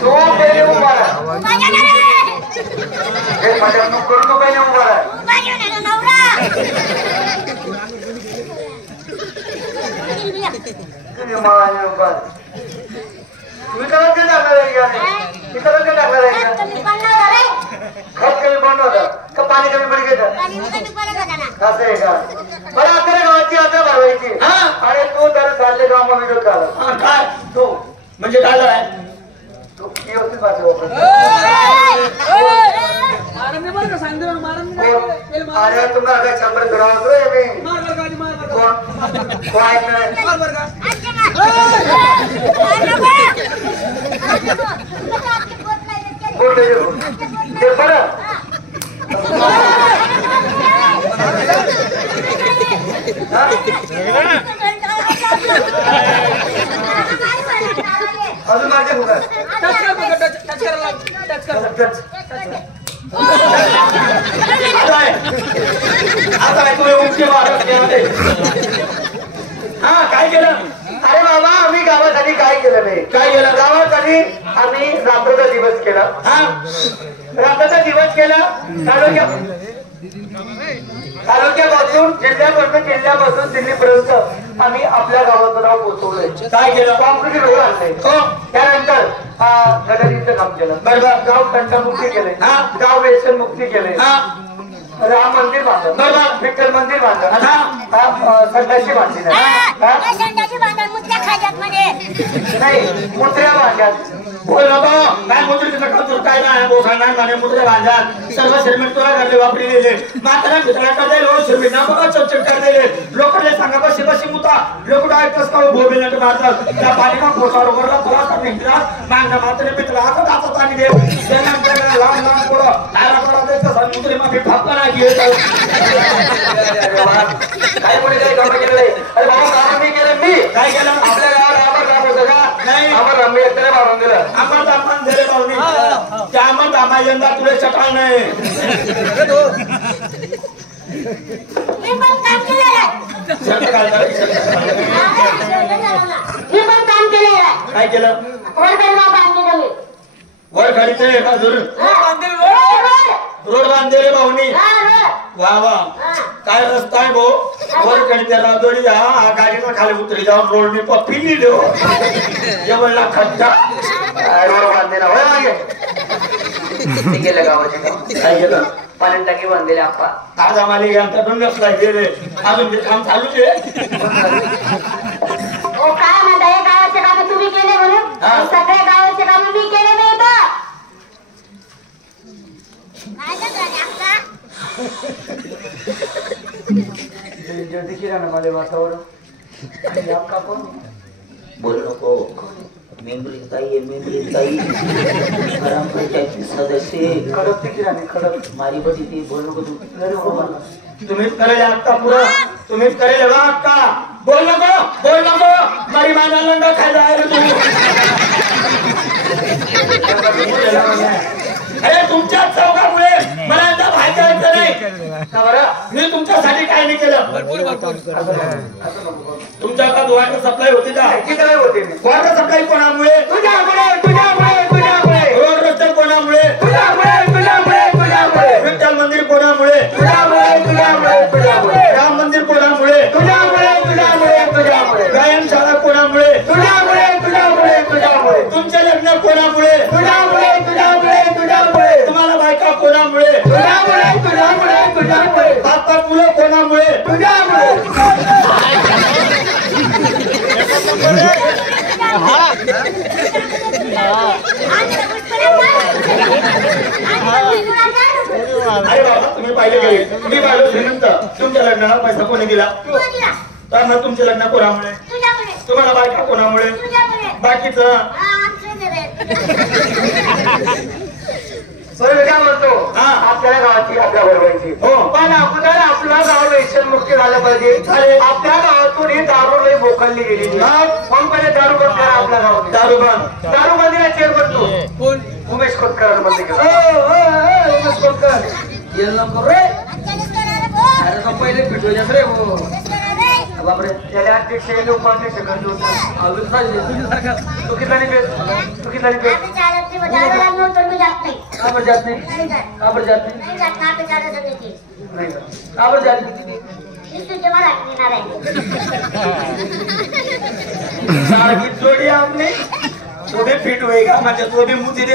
तू पहिले उभा राहा माझ्या करू तू पहिले उभा राहा तुम्ही करत नाही टाकणार आहे का करत नाही टाकणार आहे का खत कमी बंद होतं का पाणी कमी पडी घेत असं आहे का मला आपल्या गावाची आता भरवायची आणि तू तर चालले गाव विरोध झाला काय तू म्हणजे काय झालाय तू व्यवस्थित भाषा वापर अरे तुम्हाला काय शंभर फिरवतोय मी कोण ते बरं अजून माझ्या फुकट आता तुम्ही उंची हा काय केलं अरे बाबा आम्ही गावासाठी काय केलं नाही काय केलं गावासाठी आम्ही रात्रीचा दिवस केला हा रात्रीचा दिवस केला तालुक्यापासून जिल्ह्यापासून दिल्लीपर्यंत आम्ही आपल्या गावाचं नाव पोहोचवलंय काय केलं कॉम्प्युटर रोड आणलंय त्यानंतर गटारीचं काम केलं बरोबर गाव तंटामुक्ती केले गाव व्यसन मुक्ती केले राम मंदिर बांधलं बरोबर विठ्ठल मंदिर बांधलं संडाशी बांधली नाही मुद्रा बांधल्यात बोल नको काय मुद्रेचं काय नाही बोसा नाही म्हणे मुद्रे बांधल्यात सर्व सिमेंट तुला घरले वापरलेले मात्र मित्रा करते लोक सिमेंट ना बघा चौचट करते लोकांना सांगा बशी बशी मुता लोक डायरेक्ट का भोबे नाट मारतात त्या पाणी मग पोटावर वरला थोडा का निघला मागणं मात्र मित्र आता दातात आणि देव त्यानंतर लहान लहान पोरं आला पडा द्यायचं समुद्री मध्ये ठपका नाही घेत काय म्हणे काय काम केलंय अरे बाबा काम मी केलं मी काय केलं आपल्या गावात आम्हाला काम होतं का नाही आम्हाला रम्मी एकट्याने मारून दिलं आम्हाला आपण दिले पाहुणे त्या आम्हाला आम्हा यंदा तुला चटाळ नाही मी पण काम केलेलं काय केलं वर खालीच एका रोड बांधले पाहुणे वा वा काय रस्ता आहे भाऊ वर खडीच्या राजोडी हा गाडीनं खाली उतरी जाऊन रोडने पप्पी देऊ जेवणला खड्डा रोड बांधले ना होय मागे गेलं गावाचे काय गेलं पाणी टाकी बांधलेले आप्पा आज आम्हाला यांच्यातून नसला गेले अजून ते काम चालूच आहे काय म्हणता हे गावाचे काम तुम्ही केले म्हणून सगळ्या गावाचे काम मी केले नाही ज्योती किराणा मला वातावरण बोल नको मेंबरी ताई ग्रामपंचायतची सदस्य खडक किराणी खडक मारी बटी ती बोल नको तुम्हीच करेल अक्का पुरा तुम्हीच करेल वा अक्का बोल नको मारी मानाला खायला आहे तुम्ही अरे तुमच्या चौकामुळे मला आता बाहेर जायचं नाही मी तुमच्यासाठी काय नाही केलं तुमच्या का वॉटर सप्लाय होती का काय होते वॉटर सप्लाय कोणामुळे तुझ्यामुळे रोड रस्ते कोणामुळे विठ्ठल मंदिर कोणामुळे राम मंदिर कोणामुळे व्यायामशाळा कोणामुळे तुमचे लग्न कोणामुळे तुम्हाला बायका कोणामुळे बाप्पा मुलं कोणामुळे अरे बाबा तुम्ही पाहिले गेले मी पाहिलं श्रीमंत तुमच्या लग्नाला पैसा कोणी दिला तर मग तुमचे लग्न कोणामुळे तुम्हाला बायका कोणामुळे बाकीच काय म्हणतो आपल्या गावाची आपल्या बरोबरची हो पण अगोदर आपलं गाव व्यसन मुक्त झालं पाहिजे आपल्या गावातून ही दारू लई मोकलली गेली कोण पहिले दारू बंद करा आपल्या गावात दारू बंदीला चेअर बनतो कोण उमेश खोतकर उमेश खोतकर येल नको रे का पहिले फिट हो जात रे हो बापरे त्याला अध्यक्ष येलो उपाध्यक्ष करतो अजून काय तू कितना निघे तू कितना निघे आम्ही चालत नाही जायला नव्हतं मी जात नाही का बरं जात नाही का बरं जात नाही जात ना पे चालत होते नाही का बरं जात नाही इस तुझे मला येणार आहे सारखी जोडी आपने तो भी फिट होएगा म्हणजे तो भी मुती दे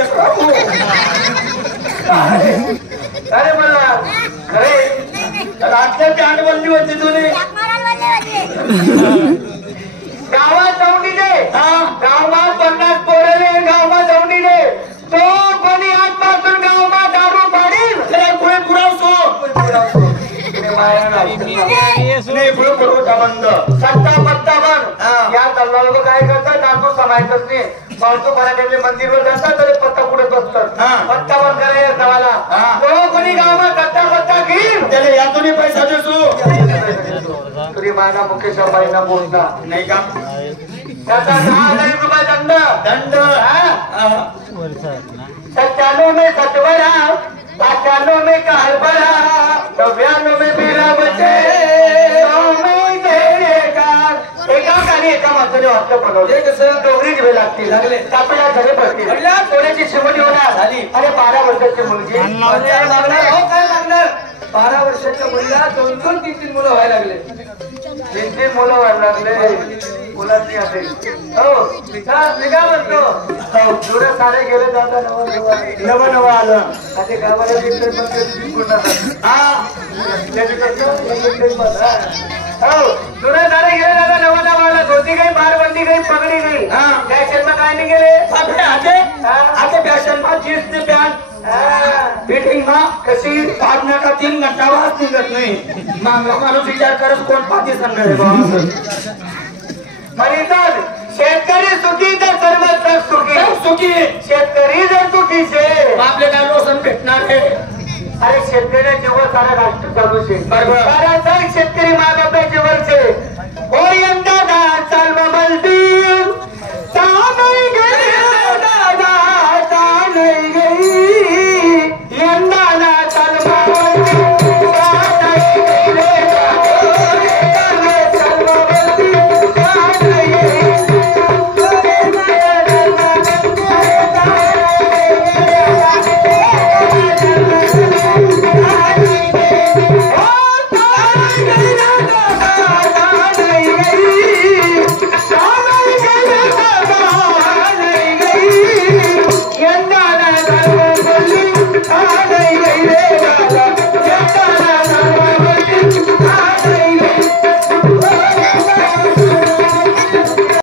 अरे मला खरे रातच्या बँड बंदी होती तुने गावात जाऊन दे गावात 50 पोरले गावात जाऊन दे तो कोणी आजपासून गावात दारू पाडील त्याला कोणी पुरावतो माया नाही पुढे बंद सत्ता पत्ता बंद या तल्लावर काय करतात दारू समायचंच नाही माणसं मराठ्याचे मंदिरवर जातात तरी पत्ता पुढे बसतात पत्ता बंद करायला सवाला तो कोणी गावात सत्ता पत्ता घेईल त्याला यातून पैसा देतो तुझी मायना मुकेश अंबानीना बोलता नाही का त्याचा 10,000 रुपये दंड दंड 97 में सतवरा 95 में कहलबरा 99 में मेरा बचे 100 में देगा एका कानी एका माणसाने वाक्य बनवले कसं डोंगरी जिवे लागतील लागले आपल्या घरी पडतील म्हटलं कोणाची शेवटी होणार झाली अरे 12 वर्षाची मुलगी काय लागणार 12 वर्षाच्या मुलीला 2-2 3-3 मुलं व्हायला लागले 3-3 मुलं व्हायला लागले मुलांनी असेल हो निघा म्हणतो जुडे सारे गेले जाता नवं आलं आणि गावाला हो जुडे सारे गेले जाता नवं आलं धोती काही बारबंदी काही पगडी काही फॅशन मा काय नाही गेले आते फॅशन मा जीन्स ने पॅन्ट फिटिंग मा कशी पाडण्या का 3 घंटा वाज निघत नाही मग लोकांना विचार करत कोण पाठी संघ मरीतात शेतकरी सुखी तर सर्व सुखी सुखी शेतकरी जर सुखी शे आपले काय लोसन भेटणार आहे अरे शेतकरी जेव्हा सारा राष्ट्र चालू शे बरोबर शेतकरी मायबापाचे वर्षे हो यंदा चाल बलती नाही गई दादा नाही गई यंदा ना चाल नहीं